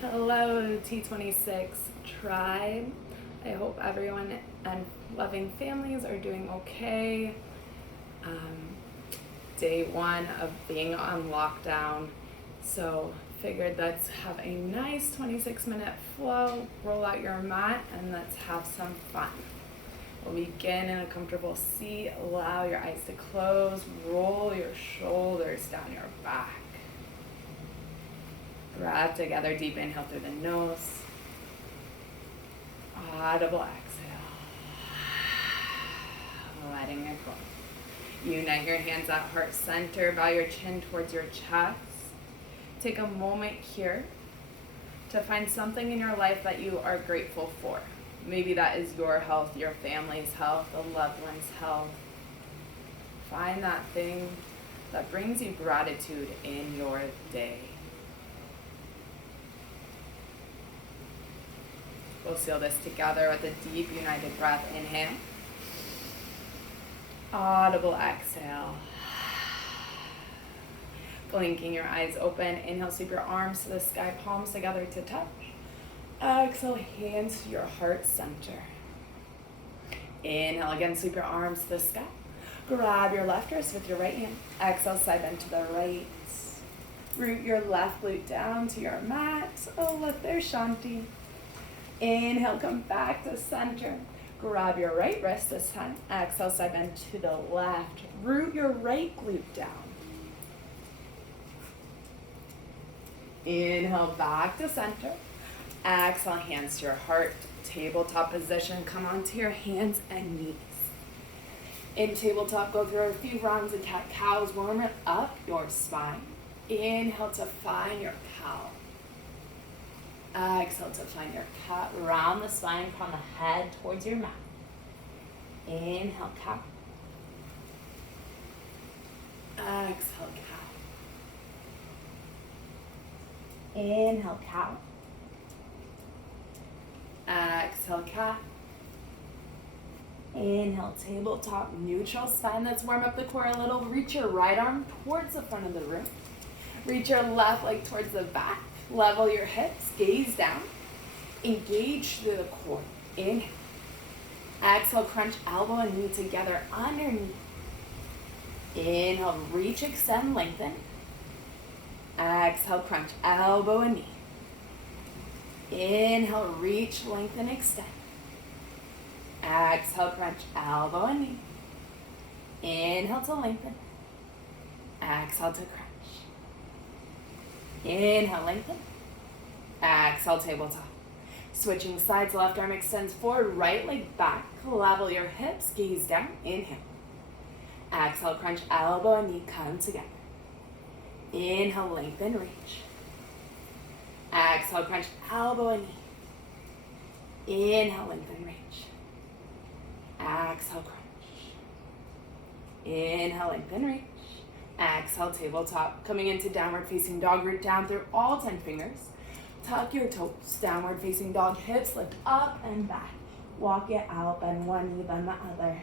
Hello, T26 tribe. I hope everyone and loving families are doing okay. Day one of being on lockdown, so figured let's have a nice 26-minute flow, roll out your mat, and let's have some fun. We'll begin in a comfortable seat. Allow your eyes to close. Roll your shoulders down your back. Breath together, deep inhale through the nose. Audible exhale. Letting it go. Unite your hands at heart center. Bow your chin towards your chest. Take a moment here to find something in your life that you are grateful for. Maybe that is your health, your family's health, a loved one's health. Find that thing that brings you gratitude in your day. We'll seal this together with a deep united breath. Inhale. Audible exhale. Blinking your eyes open. Inhale, sweep your arms to the sky, palms together to touch. Exhale, hands to your heart center. Inhale again, sweep your arms to the sky. Grab your left wrist with your right hand. Exhale, side bend to the right. Root your left glute down to your mat. Oh, look, there's Shanti. Inhale, come back to center. Grab your right wrist this time. Exhale, side bend to the left. Root your right glute down. Inhale, back to center. Exhale, hands to your heart. Tabletop position. Come onto your hands and knees. In tabletop, go through a few rounds of cat-cows. Warm it up your spine. Inhale to find your cow. Exhale to find your cat. Round the spine from the head towards your mat. Inhale, cow. Exhale, cow. Inhale, cow. Exhale, cat. Inhale, tabletop, neutral spine. Let's warm up the core a little. Reach your right arm towards the front of the room. Reach your left leg towards the back. Level your hips, gaze down. Engage through the core. Inhale. Exhale, crunch elbow and knee together underneath. Inhale, reach, extend, lengthen. Exhale, crunch elbow and knee. Inhale, reach, lengthen, extend. Exhale, crunch elbow and knee. Inhale to lengthen. Exhale to crunch. Inhale, lengthen. Exhale, tabletop. Switching sides, left arm extends forward, right leg back. Level your hips, gaze down. Inhale. Exhale, crunch elbow and knee, come together. Inhale, lengthen, reach. Exhale, crunch elbow and knee. Inhale, lengthen, reach. Exhale, crunch. Inhale, lengthen, reach. Exhale, tabletop. Coming into downward facing dog, root down through all 10 fingers. Tuck your toes. Downward facing dog, hips lift up and back. Walk it out, bend one knee, bend the other.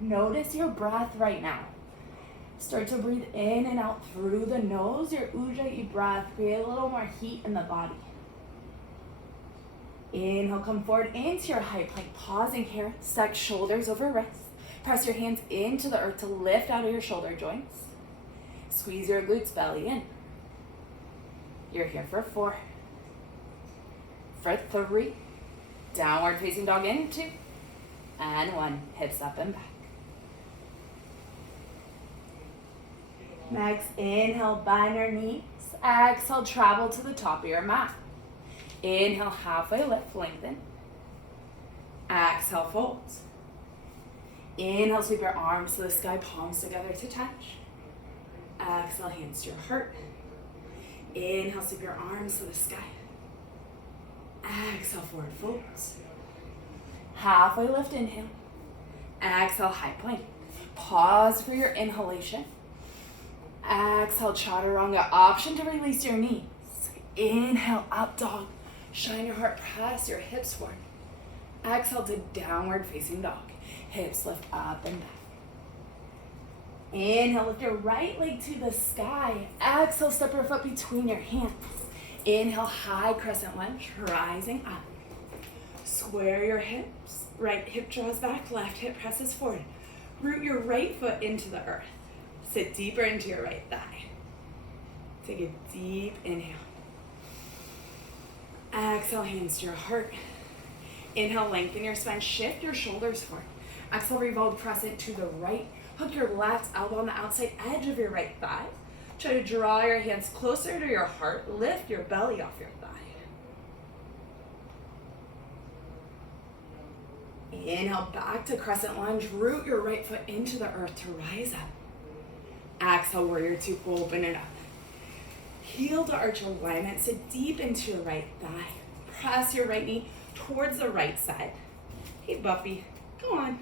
Notice your breath right now. Start to breathe in and out through the nose. Your ujjayi breath. Create a little more heat in the body. Inhale, come forward into your high plank. Pausing here. Stack shoulders over wrists. Press your hands into the earth to lift out of your shoulder joints. Squeeze your glutes, belly in. You're here for 4. For 3. Downward facing dog in 2. And 1. Hips up and back. Next, inhale, bend your knees. Exhale, travel to the top of your mat. Inhale, halfway lift, lengthen. Exhale, fold. Inhale, sweep your arms to the sky, palms together to touch. Exhale, hands to your heart. Inhale, sweep your arms to the sky. Exhale, forward fold. Halfway lift, inhale. Exhale, high plank. Pause for your inhalation. Exhale, chaturanga. Option to release your knees. Inhale, up dog. Shine your heart, press your hips forward. Exhale to downward facing dog. Hips lift up and back. Inhale, lift your right leg to the sky. Exhale, step your foot between your hands. Inhale, high crescent lunge, rising up. Square your hips. Right hip draws back, left hip presses forward. Root your right foot into the earth. Sit deeper into your right thigh. Take a deep inhale. Exhale, hands to your heart. Inhale, lengthen your spine, shift your shoulders forward. Exhale, revolve crescent to the right. Hook your left elbow on the outside edge of your right thigh. Try to draw your hands closer to your heart. Lift your belly off your thigh. Inhale, back to crescent lunge. Root your right foot into the earth to rise up. Exhale, warrior two, open it up. Heel to arch alignment. Sit deep into your right thigh. Press your right knee towards the right side. Hey, Buffy, go on.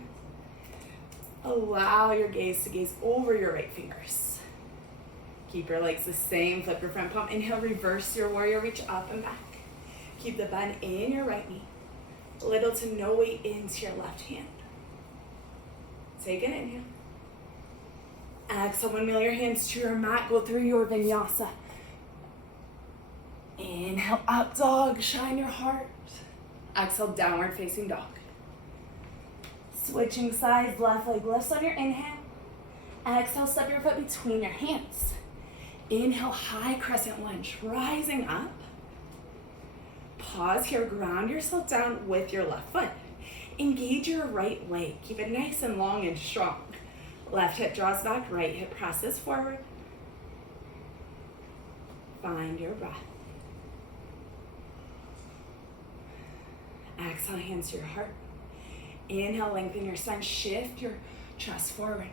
Allow your gaze to gaze over your right fingers. Keep your legs the same. Flip your front palm. Inhale, reverse your warrior. Reach up and back. Keep the bend in your right knee. Little to no weight into your left hand. Take an inhale. Exhale, windmill your hands to your mat. Go through your vinyasa. Inhale, up dog. Shine your heart. Exhale, downward facing dog. Switching sides, left leg lifts on your inhale. Exhale, step your foot between your hands. Inhale, high crescent lunge, rising up. Pause here, ground yourself down with your left foot. Engage your right leg. Keep it nice and long and strong. Left hip draws back, right hip presses forward. Find your breath. Exhale, hands to your heart. Inhale, lengthen your spine, shift your chest forward.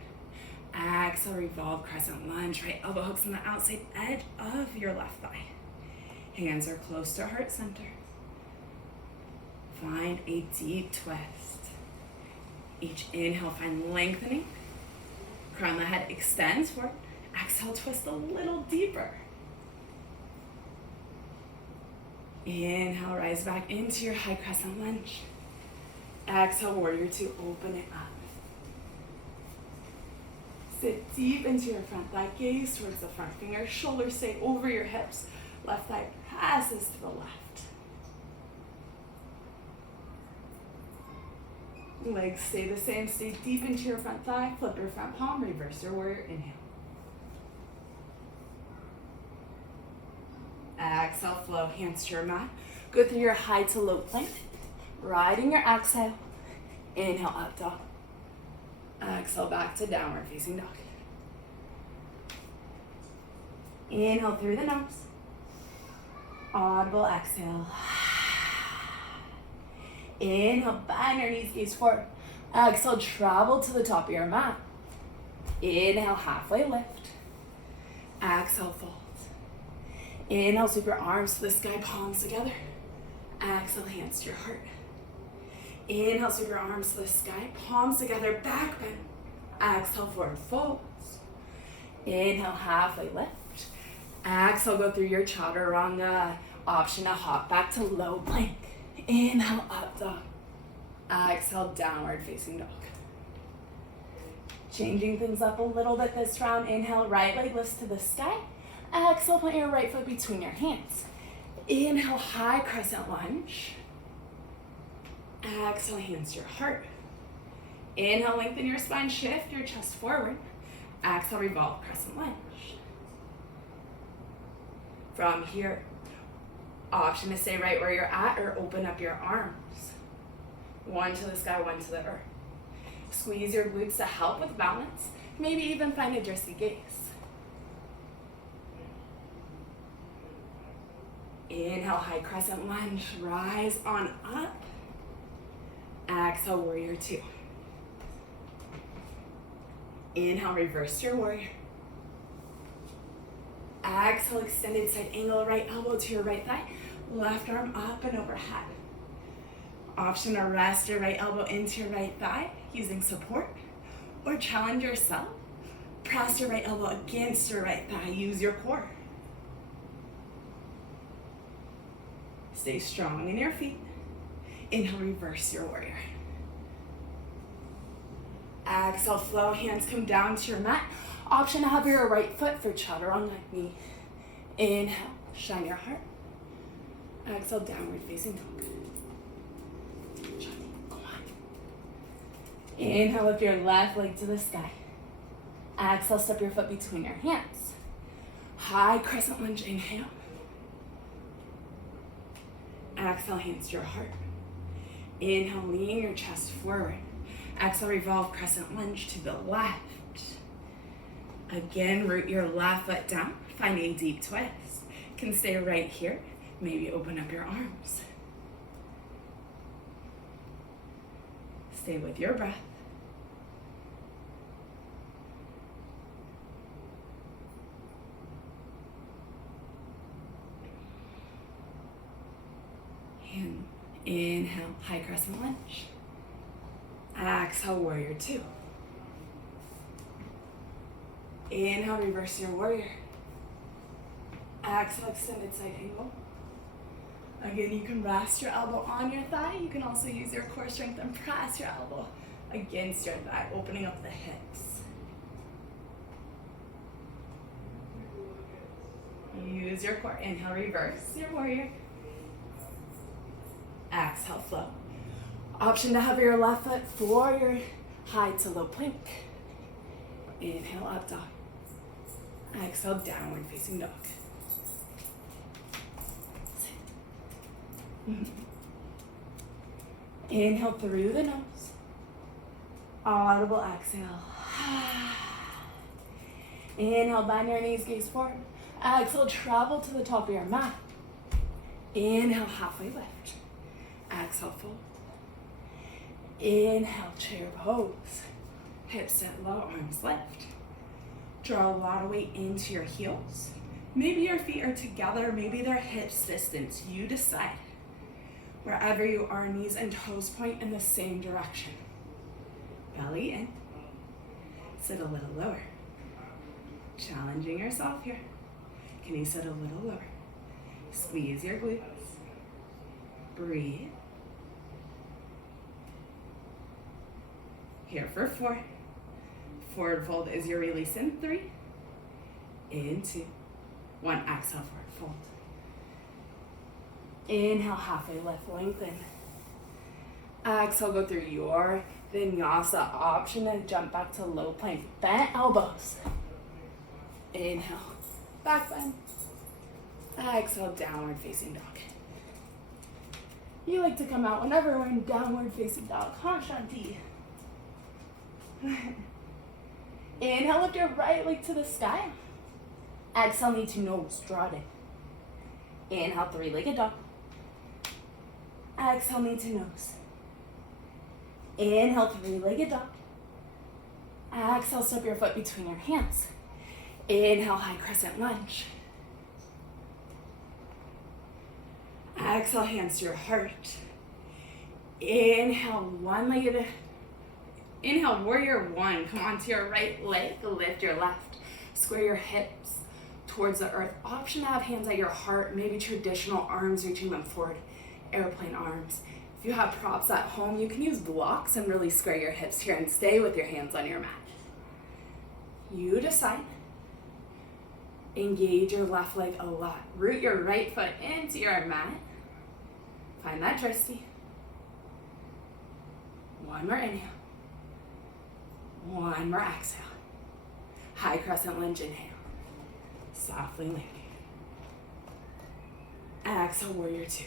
Exhale, revolve crescent lunge, right elbow hooks on the outside edge of your left thigh. Hands are close to heart center. Find a deep twist. Each inhale, find lengthening. Crown the head extends forward. Exhale, twist a little deeper. Inhale, rise back into your high crescent lunge. Exhale, warrior two, open it up. Sit deep into your front thigh, gaze towards the front fingers, shoulders stay over your hips. Left thigh passes to the left. Legs stay the same, stay deep into your front thigh, flip your front palm, reverse your warrior, inhale. Exhale, flow, hands to your mat. Go through your high to low plank. Riding your exhale. Inhale, up dog. Exhale, back to downward facing dog. Inhale through the nose. Audible exhale. Inhale, bend your knees, gaze forward. Exhale, travel to the top of your mat. Inhale, halfway lift. Exhale, fold. Inhale, sweep your arms to the sky, palms together. Exhale, hands to your heart. Inhale, sweep your arms to the sky, palms together, back bend. Exhale, forward folds. Inhale, halfway lift. Exhale, go through your chaturanga. Option to hop back to low plank. Inhale, up dog. Exhale, downward facing dog. Changing things up a little bit this round. Inhale, right leg lifts to the sky. Exhale, plant your right foot between your hands. Inhale, high crescent lunge. Exhale, hands to your heart. Inhale, lengthen your spine, shift your chest forward. Exhale, revolve crescent lunge. From here, option to stay right where you're at or open up your arms. One to the sky, one to the earth. Squeeze your glutes to help with balance. Maybe even find a dressy gaze. Inhale, high crescent lunge, rise on up. Exhale, warrior two. Inhale, reverse your warrior. Exhale, extended side angle, right elbow to your right thigh. Left arm up and overhead. Option to rest your right elbow into your right thigh using support. Or challenge yourself. Press your right elbow against your right thigh. Use your core. Stay strong in your feet. Inhale, reverse your warrior. Exhale, flow, hands come down to your mat. Option to have your right foot for chaturanga knee. Inhale, shine your heart. Exhale, downward facing dog. Come on. Inhale, lift your left leg to the sky. Exhale, step your foot between your hands. High crescent lunge, inhale. Exhale, hands to your heart. Inhale, lean your chest forward. Exhale, revolve crescent lunge to the left. Again, root your left foot down. Find a deep twist. Can stay right here. Maybe open up your arms. Stay with your breath. And inhale, high crescent lunge. Exhale, warrior two. Inhale, reverse your warrior. Exhale, extended side angle. Again, you can rest your elbow on your thigh. You can also use your core strength and press your elbow against your thigh, opening up the hips. Use your core. Inhale, reverse your warrior. Exhale, flow. Option to have your left foot for your high to low plank. Inhale, up dog. Exhale, downward facing dog. Inhale through the nose. Audible exhale. Inhale, bend your knees, gaze forward. Exhale, travel to the top of your mat. Inhale, halfway lift. Exhale, fold. Inhale, chair pose. Hips set low, arms lift. Draw a lot of weight into your heels. Maybe your feet are together, maybe they're hips distance. You decide. Wherever you are, knees and toes point in the same direction. Belly in. Sit a little lower. Challenging yourself here. Can you sit a little lower? Squeeze your glutes. Breathe. Here for 4. Forward fold is your release in 3. In 2. 1, exhale, forward fold. Inhale, halfway lift, lengthen. Exhale, go through your vinyasa option and jump back to low plank. Bent elbows. Inhale, back bend. Exhale, downward facing dog. You like to come out whenever we're in downward facing dog. Huh, Shanti? Inhale, lift your right leg to the sky. Exhale, knee to nose, draw it in. Inhale, three-legged dog. Exhale, knee to nose. Inhale, three-legged dog. Exhale, step your foot between your hands. Inhale, high crescent lunge. Exhale, hands to your heart. Inhale, one-legged. Inhale, warrior one. Come onto your right leg, lift your left. Square your hips towards the earth. Option to have hands at your heart, maybe traditional arms, reaching them forward, airplane arms. If you have props at home, you can use blocks and really square your hips here and stay with your hands on your mat. You decide. Engage your left leg a lot. Root your right foot into your mat. Find that dristy. One more inhale. One more exhale. High crescent lunge, inhale. Softly landing. Exhale, warrior two.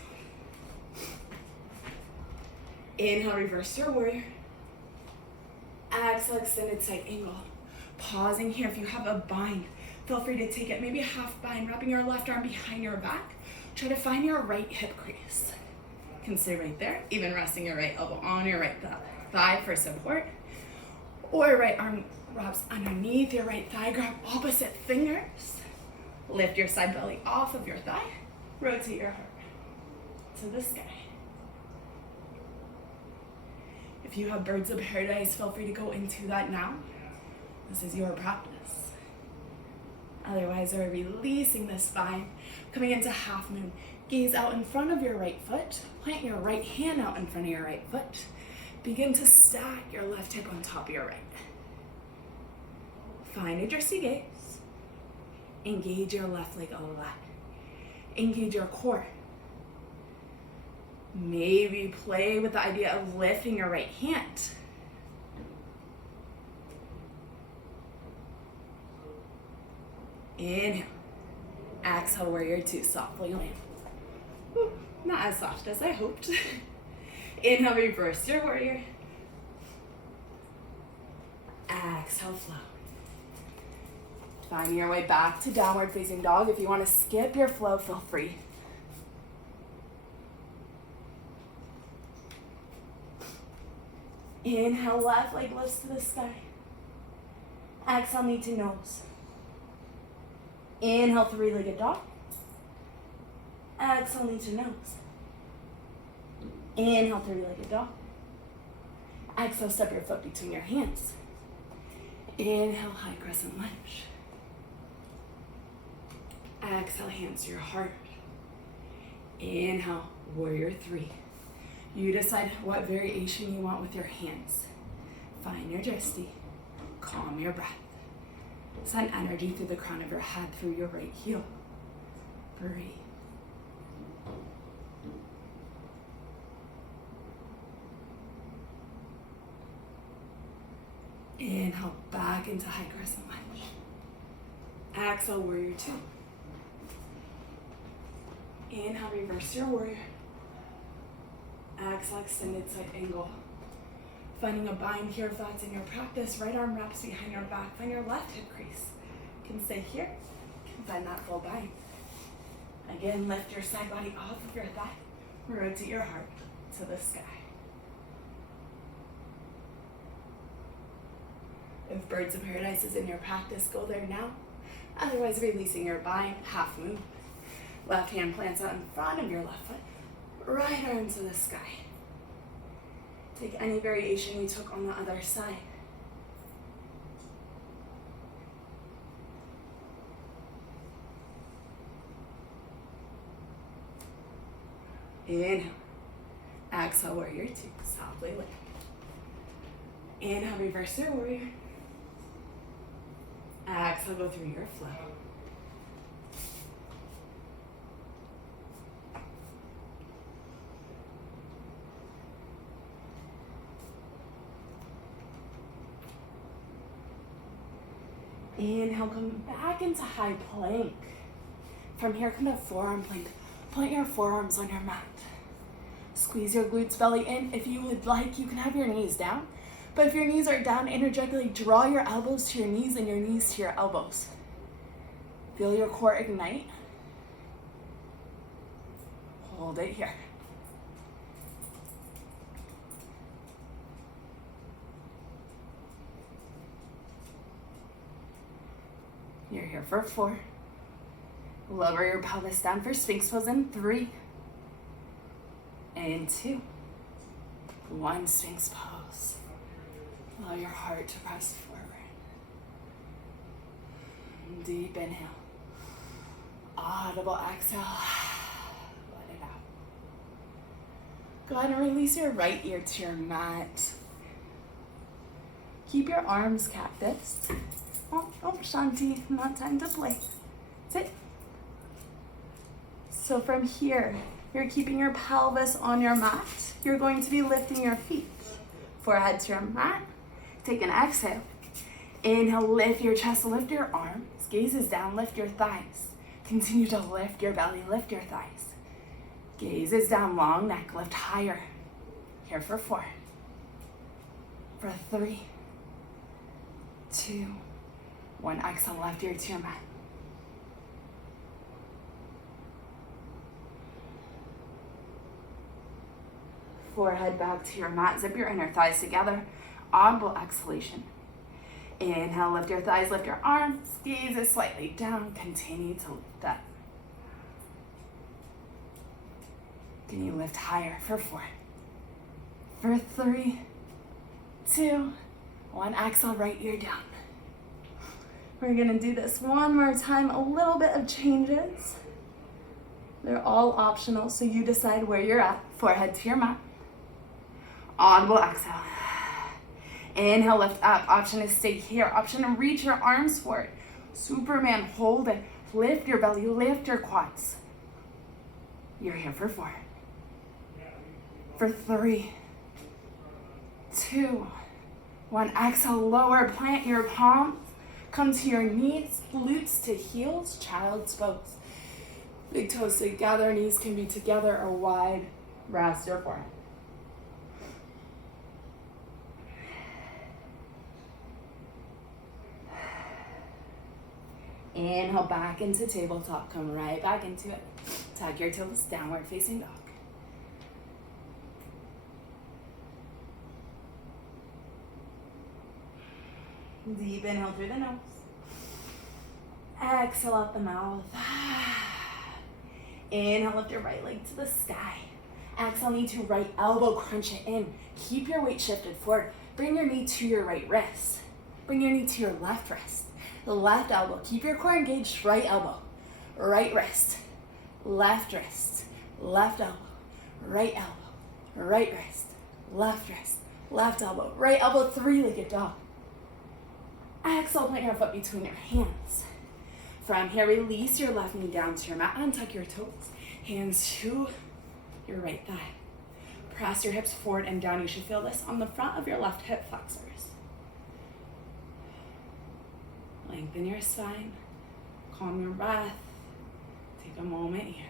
Inhale, reverse your warrior. Exhale, extended side angle. Pausing here. If you have a bind, feel free to take it. Maybe a half bind, wrapping your left arm behind your back. Try to find your right hip crease. You can stay right there, even resting your right elbow on your right thigh for support. Or right arm wraps underneath your right thigh. Grab opposite fingers. Lift your side belly off of your thigh. Rotate your heart to the sky. If you have birds of paradise, feel free to go into that now. This is your practice. Otherwise, we're releasing the spine. Coming into half moon. Gaze out in front of your right foot. Plant your right hand out in front of your right foot. Begin to stack your left hip on top of your right. Find a drifty gaze. Engage your left leg a lot. Engage your core. Maybe play with the idea of lifting your right hand. Inhale. Exhale, warrior two, softly land. Whew, not as soft as I hoped. Inhale, reverse your warrior. Exhale, flow. Find your way back to downward facing dog. If you want to skip your flow, feel free. Inhale, left leg lifts to the sky. Exhale, knee to nose. Inhale, three-legged dog. Exhale, knee to nose. Inhale, three-legged dog. Exhale, step your foot between your hands. Inhale, high crescent lunge. Exhale, hands to your heart. Inhale, warrior three. You decide what variation you want with your hands. Find your drishti. Calm your breath. Send energy through the crown of your head, through your right heel. Breathe. Inhale, back into high crescent lunge. Exhale, warrior two. Inhale, reverse your warrior. Exhale, extended side angle. Finding a bind here if that's in your practice. Right arm wraps behind your back. Find your left hip crease. You can stay here. You can find that full bind. Again, lift your side body off of your thigh. Rotate your heart to the sky. If Birds of Paradise is in your practice, go there now. Otherwise, releasing your bind, half moon. Left hand plants out in front of your left foot. Right arm to the sky. Take any variation you took on the other side. Inhale. Exhale, warrior two. Softly lift. Inhale, reverse your warrior. Exhale, go through your flow. Inhale, come back into high plank. From here, come to forearm plank. Plant your forearms on your mat. Squeeze your glutes, belly in. If you would like, you can have your knees down. But if your knees are down, energetically draw your elbows to your knees and your knees to your elbows. Feel your core ignite. Hold it here. You're here for 4. Lower your pelvis down for Sphinx pose in 3. And 2. 1, Sphinx pose. Allow your heart to press forward. Deep inhale. Audible exhale. Let it out. Go ahead and release your right ear to your mat. Keep your arms cactus. Oh, Shanti, not time to play. Sit. So from here, you're keeping your pelvis on your mat. You're going to be lifting your feet. Forehead to your mat. Take an exhale. Inhale, lift your chest, lift your arms. Gaze is down, lift your thighs. Continue to lift your belly, lift your thighs. Gaze is down, long neck, lift higher. Here for 4. For 3, 2, 1. Exhale, left ear to your mat. Forehead back to your mat. Zip your inner thighs together. Audible exhalation. Inhale, lift your thighs, lift your arms. Gaze is slightly down. Continue to lift up. Can you lift higher for 4? For 3, 2, 1. Exhale, right ear down. We're gonna do this one more time. A little bit of changes. They're all optional, so you decide where you're at. Forehead to your mat. Audible exhale. Inhale, lift up. Option is stay here. Option to reach your arms forward. Superman, hold it. Lift your belly, lift your quads. You're here for 4. For 3, 2, 1. Exhale, lower, plant your palms. Come to your knees, glutes to heels, child's pose. Big toes together, knees can be together or wide. Rest your forehead. Inhale back into tabletop. Come right back into it. Tuck your toes, downward facing dog. Deep inhale through the nose. Exhale out the mouth. Inhale, lift your right leg to the sky. Exhale, knee to right elbow, crunch it in. Keep your weight shifted forward. Bring your knee to your right wrist. Bring your knee to your left wrist. The left elbow. Keep your core engaged. Right elbow. Right wrist. Left wrist. Left elbow. Right elbow. Right wrist. Left wrist. Left elbow. Right elbow. 3-legged dog. Exhale, plant your foot between your hands. From here, release your left knee down to your mat. Untuck your toes. Hands to your right thigh. Press your hips forward and down. You should feel this on the front of your left hip flexors. Lengthen your spine. Calm your breath. Take a moment here.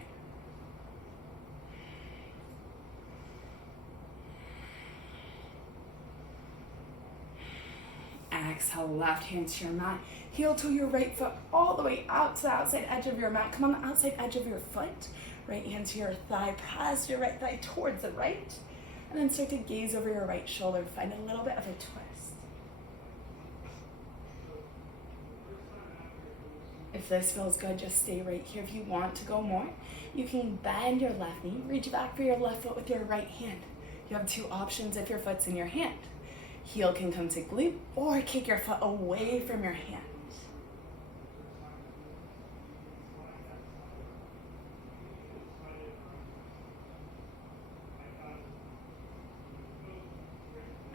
Exhale, left hand to your mat. Heel to your right foot all the way out to the outside edge of your mat. Come on the outside edge of your foot. Right hand to your thigh. Press your right thigh towards the right. And then start to gaze over your right shoulder. Find a little bit of a twist. If this feels good, just stay right here. If you want to go more, you can bend your left knee. Reach back for your left foot with your right hand. You have 2 options if your foot's in your hand. Heel can come to glute or kick your foot away from your hand.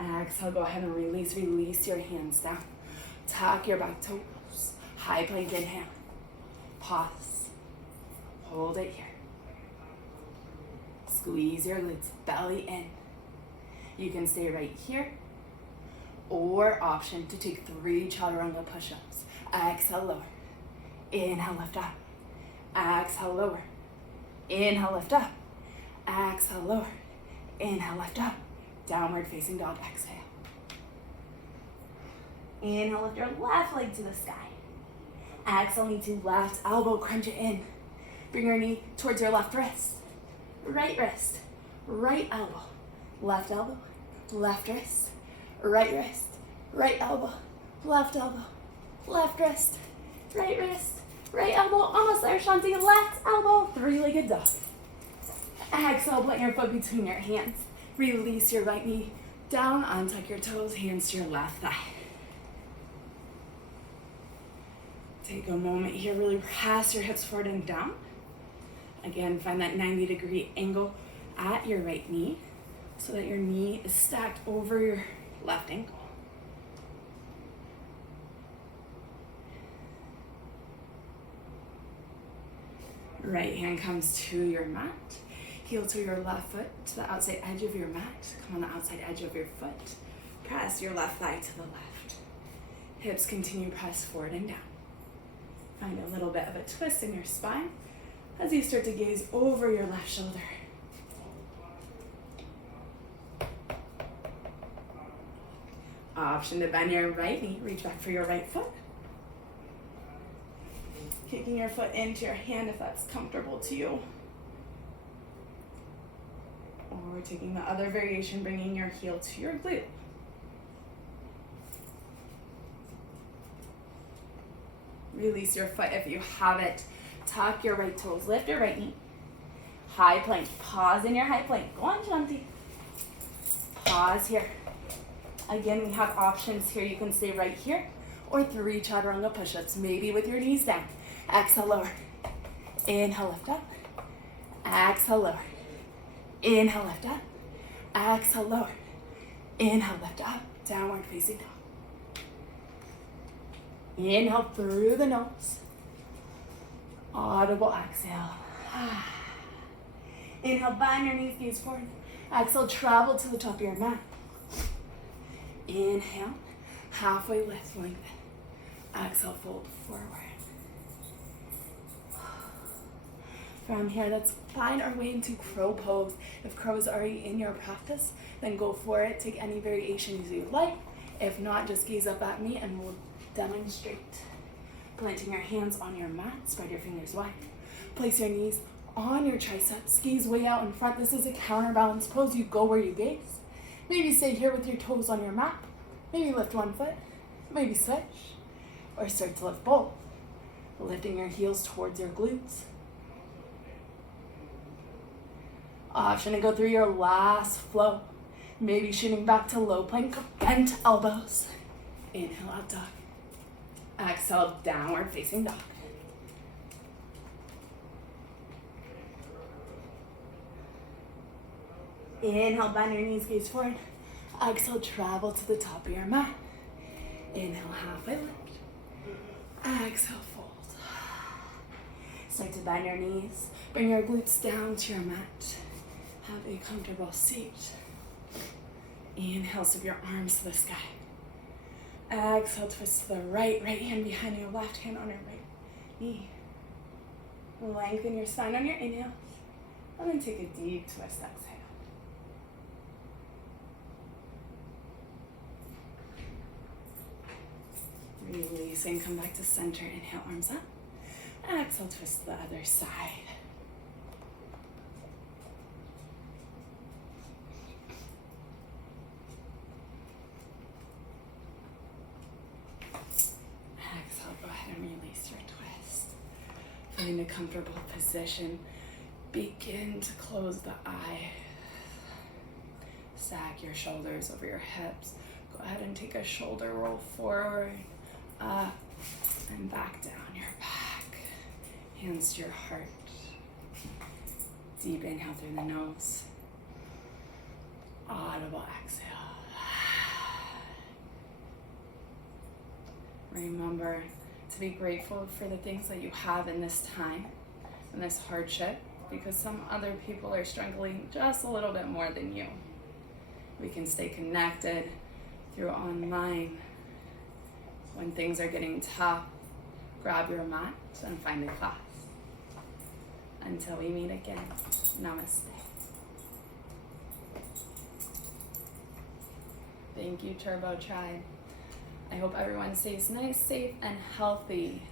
Exhale, go ahead and release your hands down. Tuck your back toes. High plank inhale. Pause. Hold it here. Squeeze your glutes, belly in. You can stay right here. Or option to take 3 chaturanga push-ups. Exhale, lower. Inhale, lift up. Exhale, lower. Inhale, lift up. Exhale, lower. Inhale, lift up. Downward facing dog, exhale. Inhale, lift your left leg to the sky. Exhale, knee to left elbow, crunch it in. Bring your knee towards your left wrist. Right wrist. Right elbow. Left elbow. Left wrist. Right wrist, right elbow, left elbow, left wrist, right elbow, almost there, Shanti, left elbow, 3-legged dog. Exhale, plant your foot between your hands. Release your right knee down, untuck your toes, hands to your left thigh. Take a moment here, really press your hips forward and down. Again, find that 90-degree angle at your right knee so that your knee is stacked over your left ankle. Right hand comes to your mat. Heel to your left foot to the outside edge of your mat. Come on the outside edge of your foot. Press your left thigh to the left. Hips continue press forward and down. Find a little bit of a twist in your spine as you start to gaze over your left shoulder. Option to bend your right knee, reach back for your right foot. Kicking your foot into your hand if that's comfortable to you. Or taking the other variation, bringing your heel to your glute. Release your foot if you have it. Tuck your right toes, lift your right knee. High plank, pause in your high plank. Go on, Shanti. Pause here. Again, we have options here. You can stay right here or 3 chaturanga push-ups, maybe with your knees down. Exhale, lower. Inhale, lift up. Exhale, lower. Inhale, lift up. Exhale, lower. Inhale, lift up, downward facing dog. Inhale through the nose. Audible exhale. Inhale, bend your knees, gaze forward. Exhale, travel to the top of your mat. Inhale, halfway lift, lengthen. Exhale, fold forward. From here, let's find our way into crow pose. If crow is already in your practice, then go for it. Take any variations you like. If not, just gaze up at me and we'll demonstrate. Planting your hands on your mat, spread your fingers wide. Place your knees on your triceps, gaze way out in front. This is a counterbalance pose. You go where you gaze. Maybe stay here with your toes on your mat. Maybe lift one foot, maybe switch, or start to lift both. Lifting your heels towards your glutes. Option to go through your last flow. Maybe shooting back to low plank, bent elbows. Inhale, up dog. Exhale, downward facing dog. Inhale, bend your knees, gaze forward. Exhale, travel to the top of your mat. Inhale, halfway lift. Exhale, fold. Start to bend your knees. Bring your glutes down to your mat. Have a comfortable seat. Inhale, sweep your arms to the sky. Exhale, twist to the right hand behind your left hand on your right knee. Lengthen your spine on your inhale. And then take a deep twist, exhale. Releasing, come back to center. Inhale, arms up. Exhale, twist to the other side. Exhale, go ahead and release your twist. Find a comfortable position. Begin to close the eye. Stack your shoulders over your hips. Go ahead and take a shoulder roll forward, up, and back down your back. Hands to your heart. Deep inhale through the nose. Audible exhale. Remember to be grateful for the things that you have in this time, in this hardship, because some other people are struggling just a little bit more than you. We can stay connected through online. When things are getting tough, grab your mat and find a class. Until we meet again, namaste. Thank you, Turbo Tribe. I hope everyone stays nice, safe, and healthy.